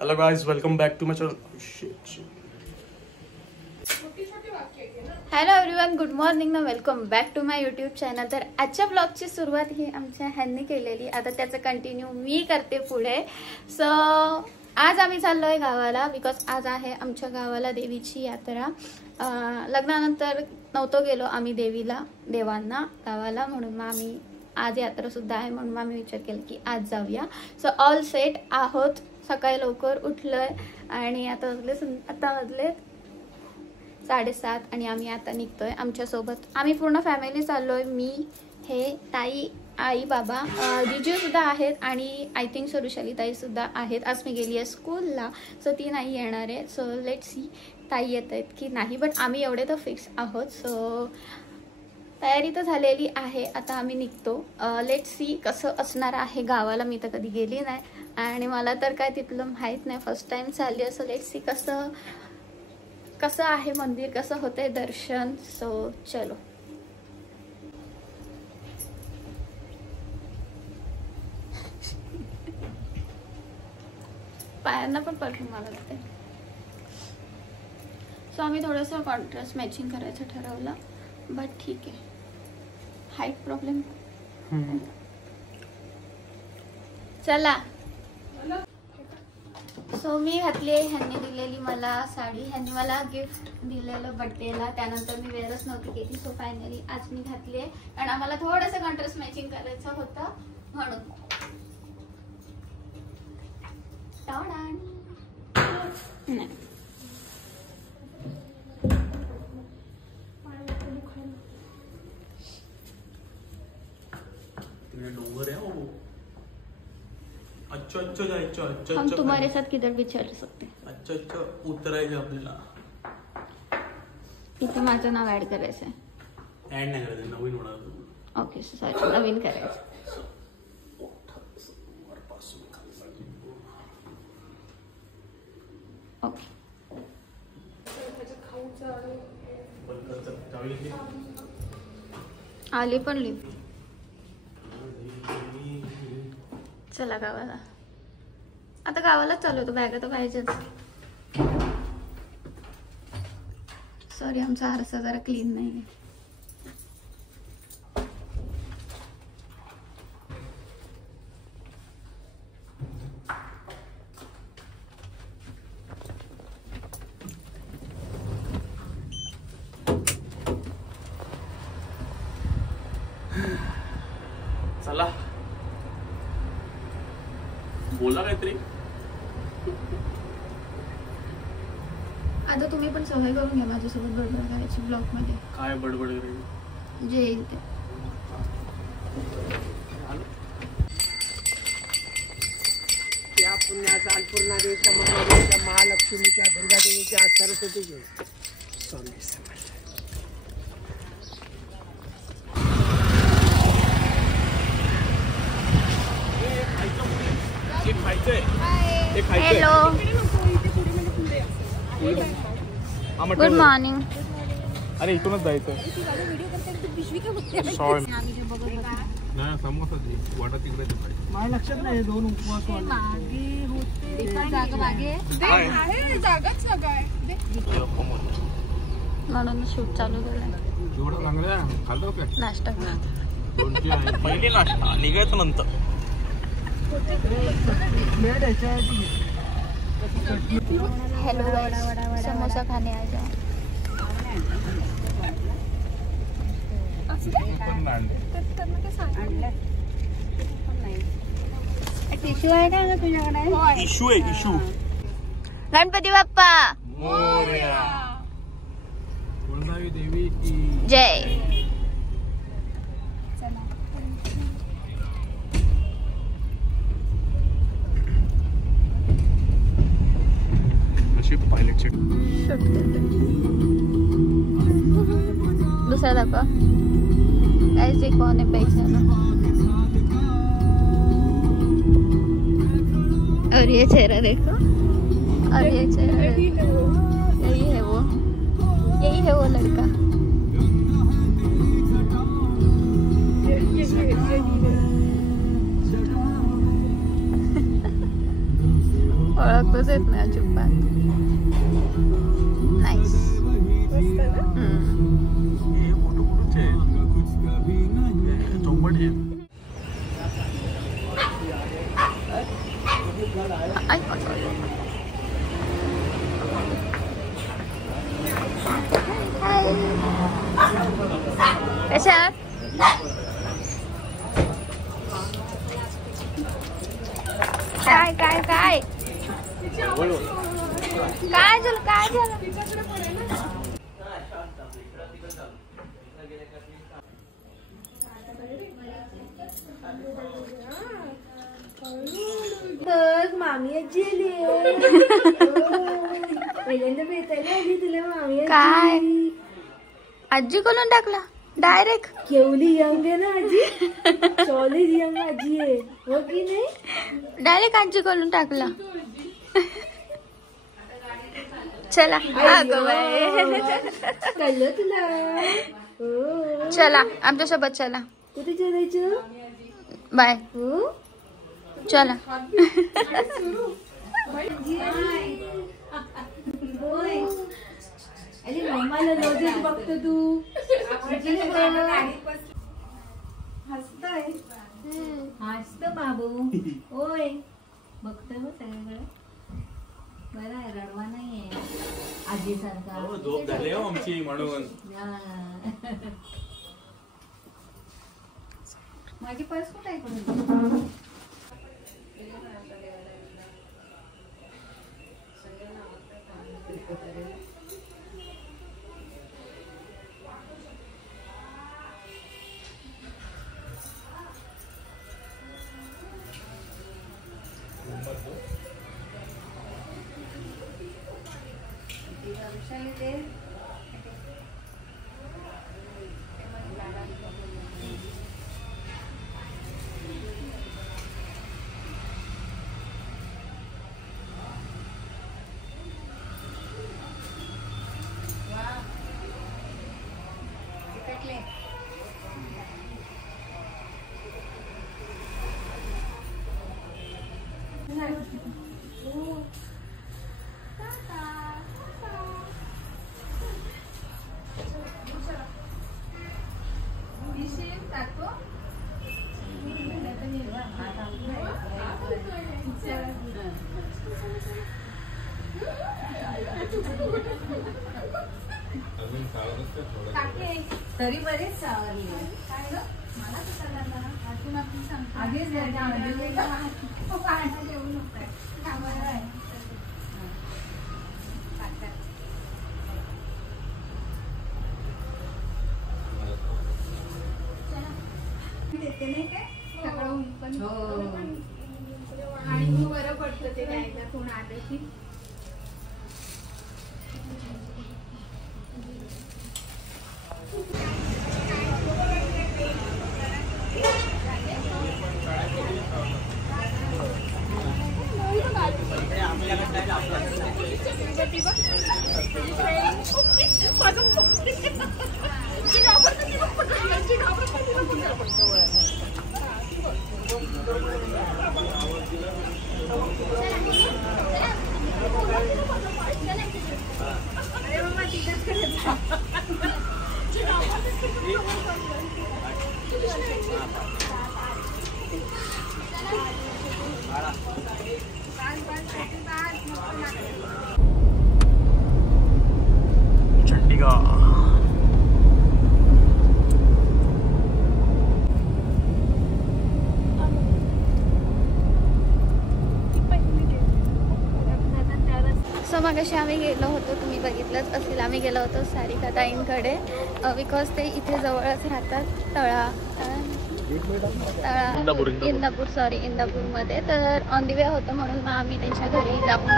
Hello guys, welcome back to my channel. Hello everyone, good morning ना, welcome back to my YouTube channel. तर आजच्या ब्लॉगची सुरुवात ही आमच्या ह्यांनी केलेली, आता त्याचं कंटिन्यू मी करते पुढे. सो आज आम्ही चाललोय गावाला, बिकॉज आज आहे आमच्या गावाला देवीची यात्रा. लग्नानंतर नव्हतो गेलो आम्ही देवांना गावाला, म्हणून मग आम्ही आज यात्रा सुद्धा आहे, म्हणून आम्ही विचार केला की आज जाऊया. सो ऑल सेट आहोत, सकाळी लवकर उठलोय आणि आता वाजले 7:30 आणि आम्ही आता निघतोय. आमच्यासोबत आम्ही पूर्ण फॅमिली चाललोय. मी, हे, ताई, आई, बाबा, जिजू सुद्धा आहेत आणि आय थिंक सरुशाली ताई सुद्धा आहेत. आज मी गेली आहे स्कूलला, सो ती नाही येणार आहे. सो लेट सी ताई येत आहेत की नाही, बट आम्ही एवढे तर फिक्स आहोत. सो तयारी तर झालेली आहे, आता आम्ही निघतो. लेट सी कसं असणार आहे गावाला. मी तर कधी गेली नाही आणि मला तर काय तिथलं माहीत नाही, फर्स्ट टाइम चालली. असं लेट सी कसं आहे मंदिर, कसं होतंय दर्शन. सो चलो. पायांना पण परफ्यूम मला लागते. सो आम्ही थोडंसं कॉन्ट्रास्ट मॅचिंग करायचं ठरवलं, बट ठीक आहे. Height problem. चला. सो मी घातली आहे, ह्यांनी दिलेली मला साडी, ह्यांनी मला गिफ्ट दिलेलं बर्थडेला. त्यानंतर मी वेअरच नव्हती केली, सो फायनली आज मी घातली आहे, कारण आम्हाला थोडंसं कॉन्ट्रास्ट मॅचिंग करायचं होतं म्हणून. हम तुम्हारे साथ किधर भी चल सकते. अच्छा उतरायचं आपल्याला. इथे माझं नाव ऍड करायचं आहे. ऍड नाही करायचं, नवीन होणार. ओके सॉरी, नवीन करायचं. ओके. आली पण लिप. चला गावाला. आता गावालाच चालू होतो, बॅगा तर पाहिजेच. सॉरी, आमचा आरसा जरा क्लीन नाही. चला, बोला काहीतरी. आता तुम्ही पण सवय करून घ्या माझ्यासोबत बडबड करायची ब्लॉग मध्ये. काय बडबड करायची? जे येईल ते. त्या पुण्याचा अन्नपूर्णा देवीच्या, मंगळादेवीच्या, महालक्ष्मीच्या, दुर्गादेवीच्या, सरस्वतीच्या. Swami Samarth. Hello, good morning. अरे इथूनच जायचं. नाही, समोसा वाटा तिकडे. माझ्या लक्षात नाही, 2 उपवास म्हणून शूट चालू केलं. नाश्ता पहिली नाश्ता, निघायचं नंतर. हेलो गाइस, समोसा खाने आ जाओ. टिश्यू आहे का तुझ्याकडे? इशू. गणपती बाप्पा मोरया. कुलदेवी देवी की जय. Pilot seat. दूसरा दाखवा. ऐसे कोने पैसा ना. और ये चेहरा देखो, और ये चेहरा देखो. यही है वो लड़का. ओळखतच येत नाही अजिबात. नाईस. कशात काय काय काय काय झालं काय झालं. मामी आजी आली पहिल्यांदा भेटायला आली तुला मामी काय आजी करून टाकला डायरेक्ट. केवली यंग आहे ना आजी सॉलिड यंग आजी आहे हो की नाही. डायरेक्ट आजी करून टाकला. चला कळलं तुला. चला आमच्यासोबत चला. कुठे चालायचं बाय. हो चला. अरे मम्माला रोजच बघतो तू. हसत बाबू होय बघतोय मग सगळीकडे. बरं आहे रडवा नाहीये आजीसारखा. झोप झाली हो आमची म्हणून. माझी पर्स कुठे आहे. तरी बरेच सावरले. आधीच आणि बरं पडतं ते घ्यायला कोण आलं की. मगाशी आम्ही गेलो होतो, तुम्ही बघितलंच असेल, आम्ही गेलो होतो सारिका ताईंकडे बिकॉज ते इथे जवळच राहतात इंदापूरमध्ये. तर ऑन दी वे होतं म्हणून मग आम्ही त्यांच्या घरी जाऊन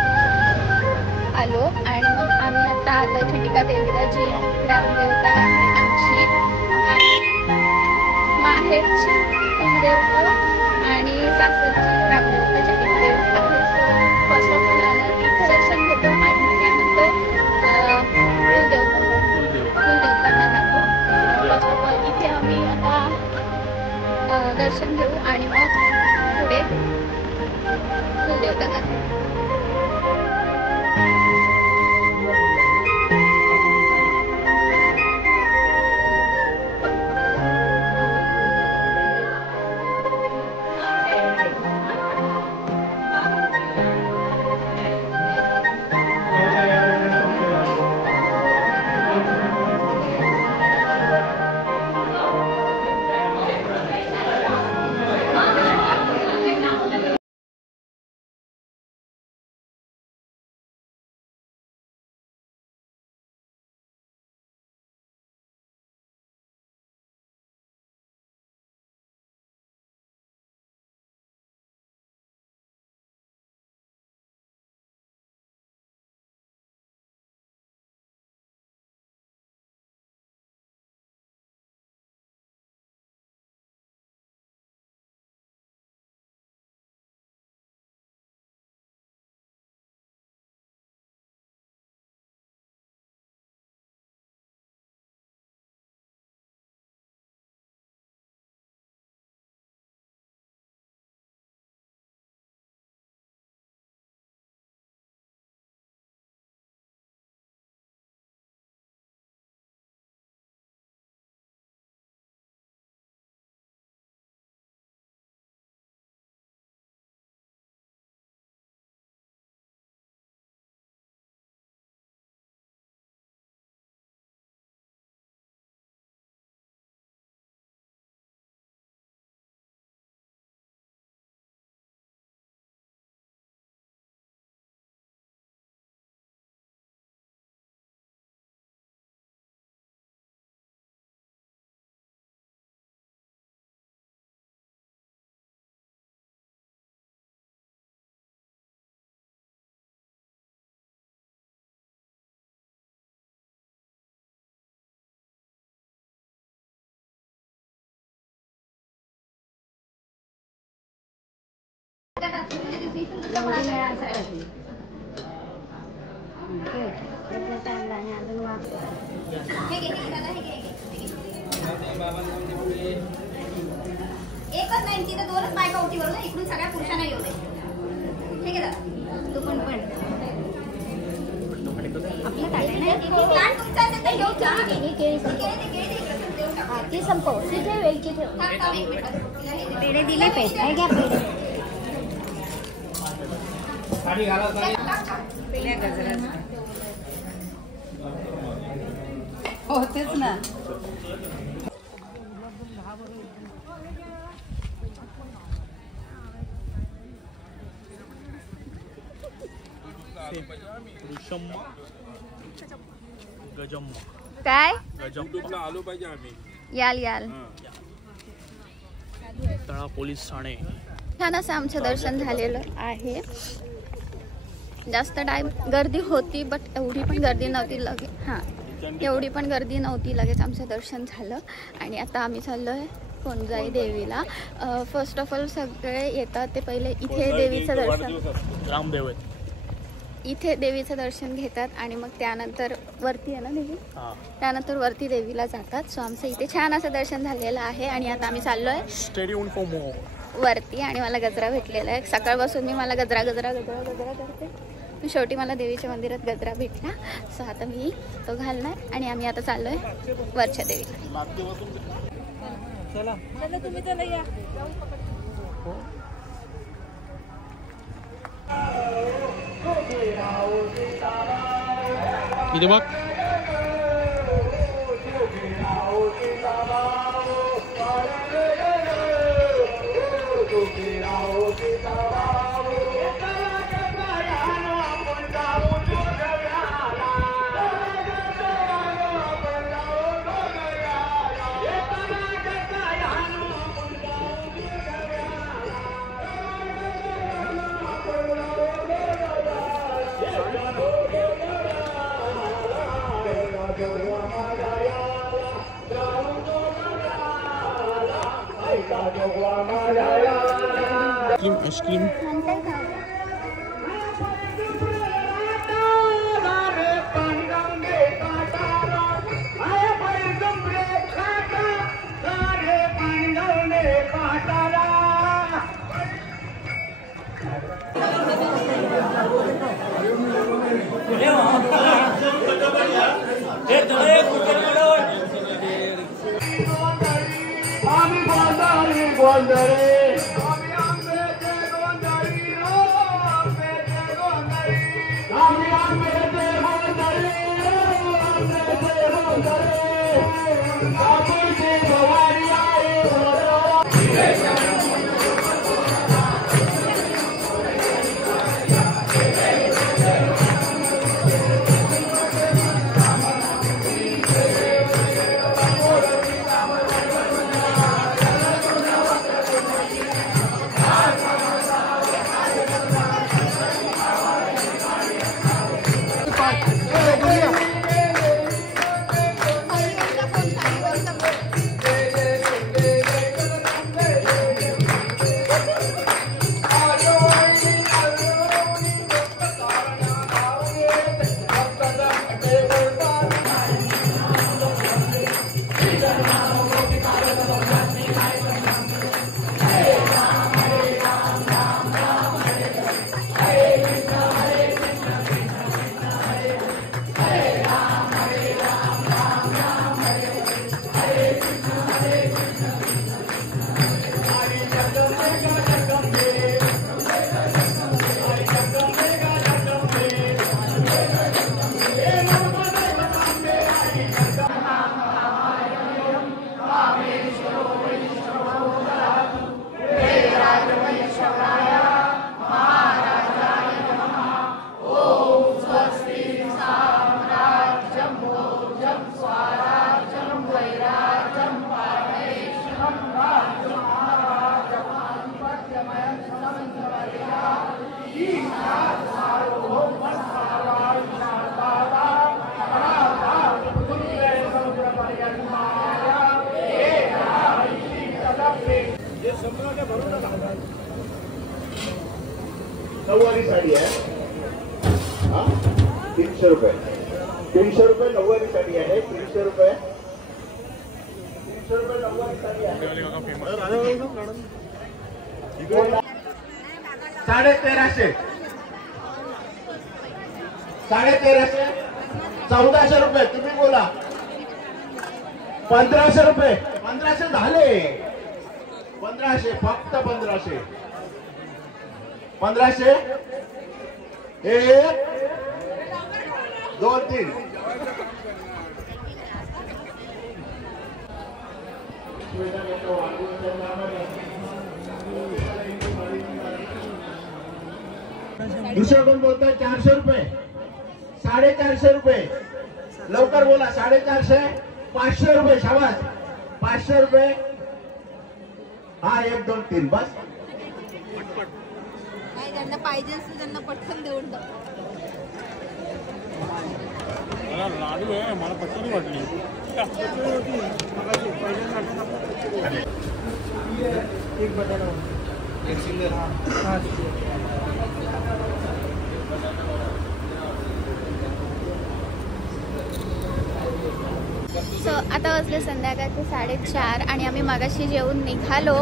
आलो. आणि मग आम्ही आता आलो खंडिका देवीला, जी ग्रामदेवता आहे आमची माहेरची कुलदेवता आणि सासरची ग्रामदेवताची कुलदेवता आहे. फर्स्ट ऑफ ऑल आला तिथे दर्शन घेतो आणि त्यानंतर कुलदेवतांना जातो. फर्स्ट ऑफ ऑल इथे आम्ही आता दर्शन घेऊ आणि मग पुढे कुलदेवतांना जाऊ. एकच नाही तिथं दोनच बायका होती बरोबर इकडून सगळ्या पुरुषांना येऊ दे ठीक आहे तू पण आपलं काय नाही ती संपव पेढे दिले पेढे घ्या पेढे हो तेच ना काय युट्यूबला आलो पाहिजे आम्ही याल याल तळा पोलीस ठाणे. छान असं आमचं दर्शन झालेलं आहे. जास्त टाइम गर्दी होती बट एवढी पण गर्दी नव्हती लगेच एवढी पण गर्दी नव्हती लगेच आमचं दर्शन झालं. आणि आता आम्ही चाललोय कोणजाई देवीला. फर्स्ट ऑफ ऑल सगळे येतात ते पहिले इथे देवीचं दर्शन रामदेव आहे इथे देवीचं दर्शन घेतात आणि मग त्यानंतर वरती आहे ना देवी त्यानंतर वरती देवीला जातात. सो आमचं इथे छान असं दर्शन झालेलं आहे आणि आता आम्ही चाललोय वरती. आणि मला गजरा भेटलेला आहे सकाळपासून मी मला गजरा करते शेवटी मला देवीच्या मंदिरात गजरा भेटला. सो आता मी तो घालणार आणि आम्ही आता चाललोय वरच्या देवीला. चला तुम्ही चला या इथे बघ आईस्क्रीम नऊवारी साडी आहे 300 रुपये 300 रुपये नऊवारी साडी आहे 300 रुपये 300 रुपये नऊवारी साडी आहे 1350 1400 रुपये तुम्ही बोला 1500 रुपये 1500 झाले 1500 फक्त 1500 1 2 3 दुसरं कोण बोलतोय 400 रुपये 450 रुपये लवकर बोला 450 500 रुपये शाबास 500 रुपये हा 1 2 3 बस ज्यांना पाहिजे असेल त्यांना पटकन देऊन टाक लाडू आहे मला पटकन वाटली एक बटाटा एक सिंगल हाँ सो आता वाजले संध्याकाळचे 4:30 आणि आम्ही मागाशी जेवून निघालो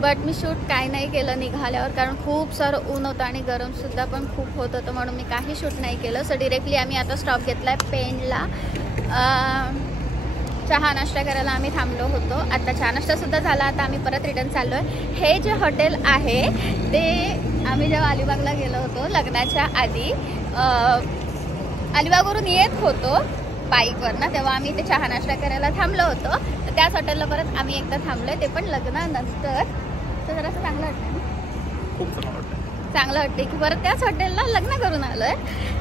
बट मी शूट काय नाही केलं निघाल्यावर कारण खूप सारं ऊन होतं आणि गरमसुद्धा पण खूप होत होतं म्हणून मी काही शूट नाही केलं. सो डिरेक्टली आम्ही आता स्टॉप घेतला आहे पेणला. चहा नाश्ता करायला आम्ही थांबलो होतो. आता चहा नाश्तासुद्धा झाला. आता आम्ही परत रिटर्न चाललो आहे. हे जे हॉटेल आहे ते आम्ही जेव्हा अलिबागला गेलो होतो लग्नाच्या आधी अलिबागवरून येत होतो बाईकवर ना तेव्हा आम्ही ते चहा नाश्ता करायला थांबलो होतो. तर त्याच हॉटेलला परत आम्ही एकदा थांबलोय ते पण लग्नानंतर. तर जरासं चांगलं वाटतं खूप चांगलं वाटतं की परत त्याच हॉटेलला लग्न करून आलोय.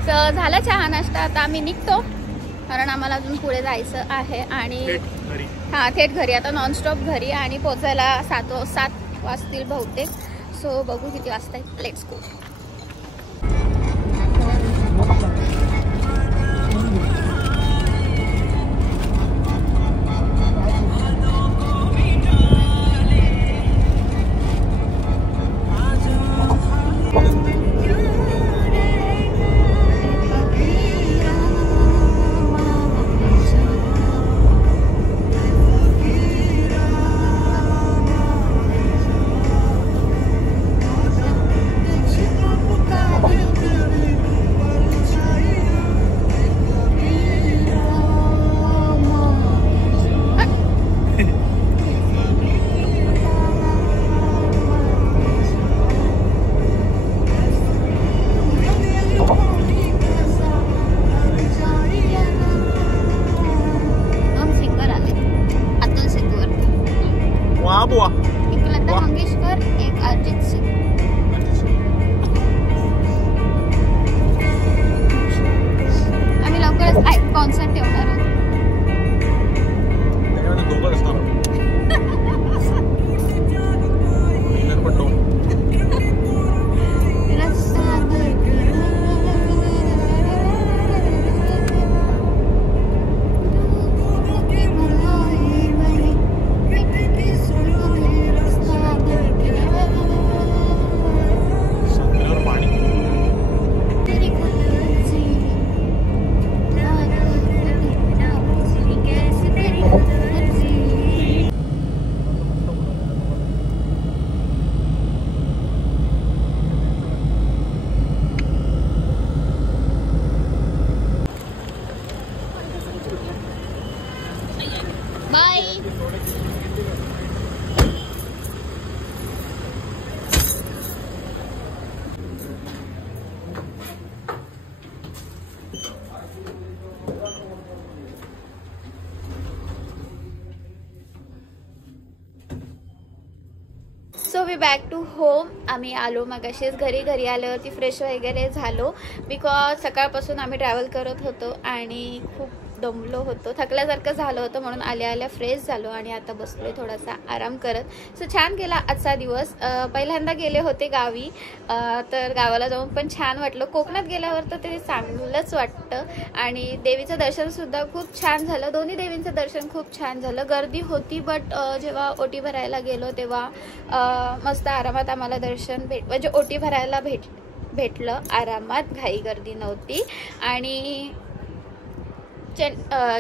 सो झालं चहा नाश्ता. आता आम्ही निघतो कारण आम्हाला अजून पुढे जायचं आहे आणि हां थेट घरी आता नॉनस्टॉप घरी आणि पोचायला 7 वाजतील बहुतेक. सो बघू किती वाजता लेट्स गो. एक लता मंगेशकर एक अरिजित सिंग. आम्ही लवकरच कॉन्सर्ट ठेवणार आहोत. So we back to home. आम्ही आलो मगाशीच घरी आल्यावरती फ्रेश वगैरे झालो बिकॉज सकाळपासून आम्ही ट्रॅव्हल करत होतो आणि खूप दमलो होतो, थकल्यासारखं झालं होतं म्हणून आल्या फ्रेश झालो आणि आता बसलोय थोडासा आराम करत. सो छान गेला आजचा दिवस. पहिल्यांदा गेले होते गावी, तर गावाला जाऊन पण छान वाटलं. कोकणात गेल्यावर तर ते चांगलंच वाटतं आणि देवीचं दर्शनसुद्धा खूप छान झालं. दोन्ही देवींचं दर्शन खूप छान झालं. गर्दी होती बट जेव्हा ओटी भरायला गेलो तेव्हा मस्त आरामात आम्हाला दर्शन म्हणजे ओटी भरायला भेटलं आरामात, घाई गर्दी नव्हती. आणि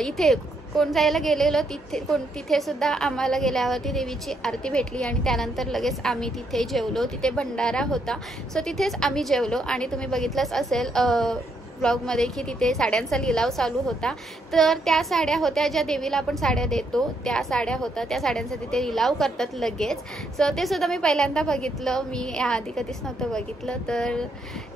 इथे कोण जायला गेलेलो तिथे सुद्धा आम्हाला गेल्यावरती देवीची आरती भेटली आणि त्यानंतर लगेच आम्ही तिथे जेवलो. तिथे भंडारा होता, सो तिथेच आम्ही जेवलो. आणि तुम्ही बघितलंच असेल ब्लॉगमध्ये की तिथे साड्यांचा लिलाव चालू होता. तर त्या साड्या होत्या ज्या देवीला आपण साड्या देतो, त्या साड्या होत्या. त्या साड्यांचा तिथे लिलाव करतात लगेच. सो ते सुद्धा मी पहिल्यांदा बघितलं, मी याआधी कधीच नव्हतं बघितलं. तर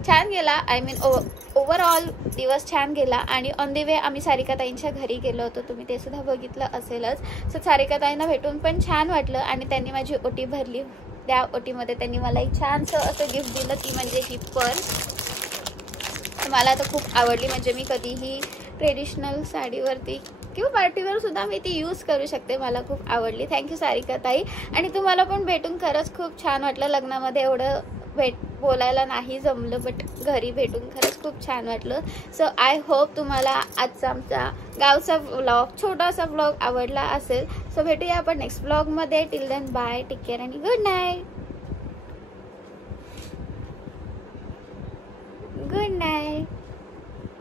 छान गेला, आय मीन ओव्हरऑल दिवस छान गेला. आणि ऑन दी वे आम्ही सारिकाताईंच्या घरी गेलो होतो, तुम्ही ते सुद्धा बघितलं असेलच. सो सारिकाताईंना भेटून पण छान वाटलं आणि त्यांनी माझी ओटी भरली. त्या ओटीमध्ये त्यांनी मला एक छानसं असं गिफ्ट दिलं, ती म्हणजे ही पर्स. मला तर खूप आवडली, म्हणजे मी कधीही ट्रेडिशनल साडीवरती किंवा पार्टीवर सुद्धा मी ती यूज करू शकते. मला खूप आवडली. थँक्यू सारिकाताई. आणि तुम्हाला पण भेटून खरंच खूप छान वाटलं. लग्नामध्ये एवढं बोलायला नाही जमलं, बट घरी भेटून खरंच खूप छान वाटलं. सो आय होप तुम्हाला आजचा आमचा गावचा व्लॉग, छोटासा व्लॉग आवडला असेल. सो भेटूया आपण नेक्स्ट व्लॉगमध्ये. Till then bye, take care आणि गुड नाईट. Good night.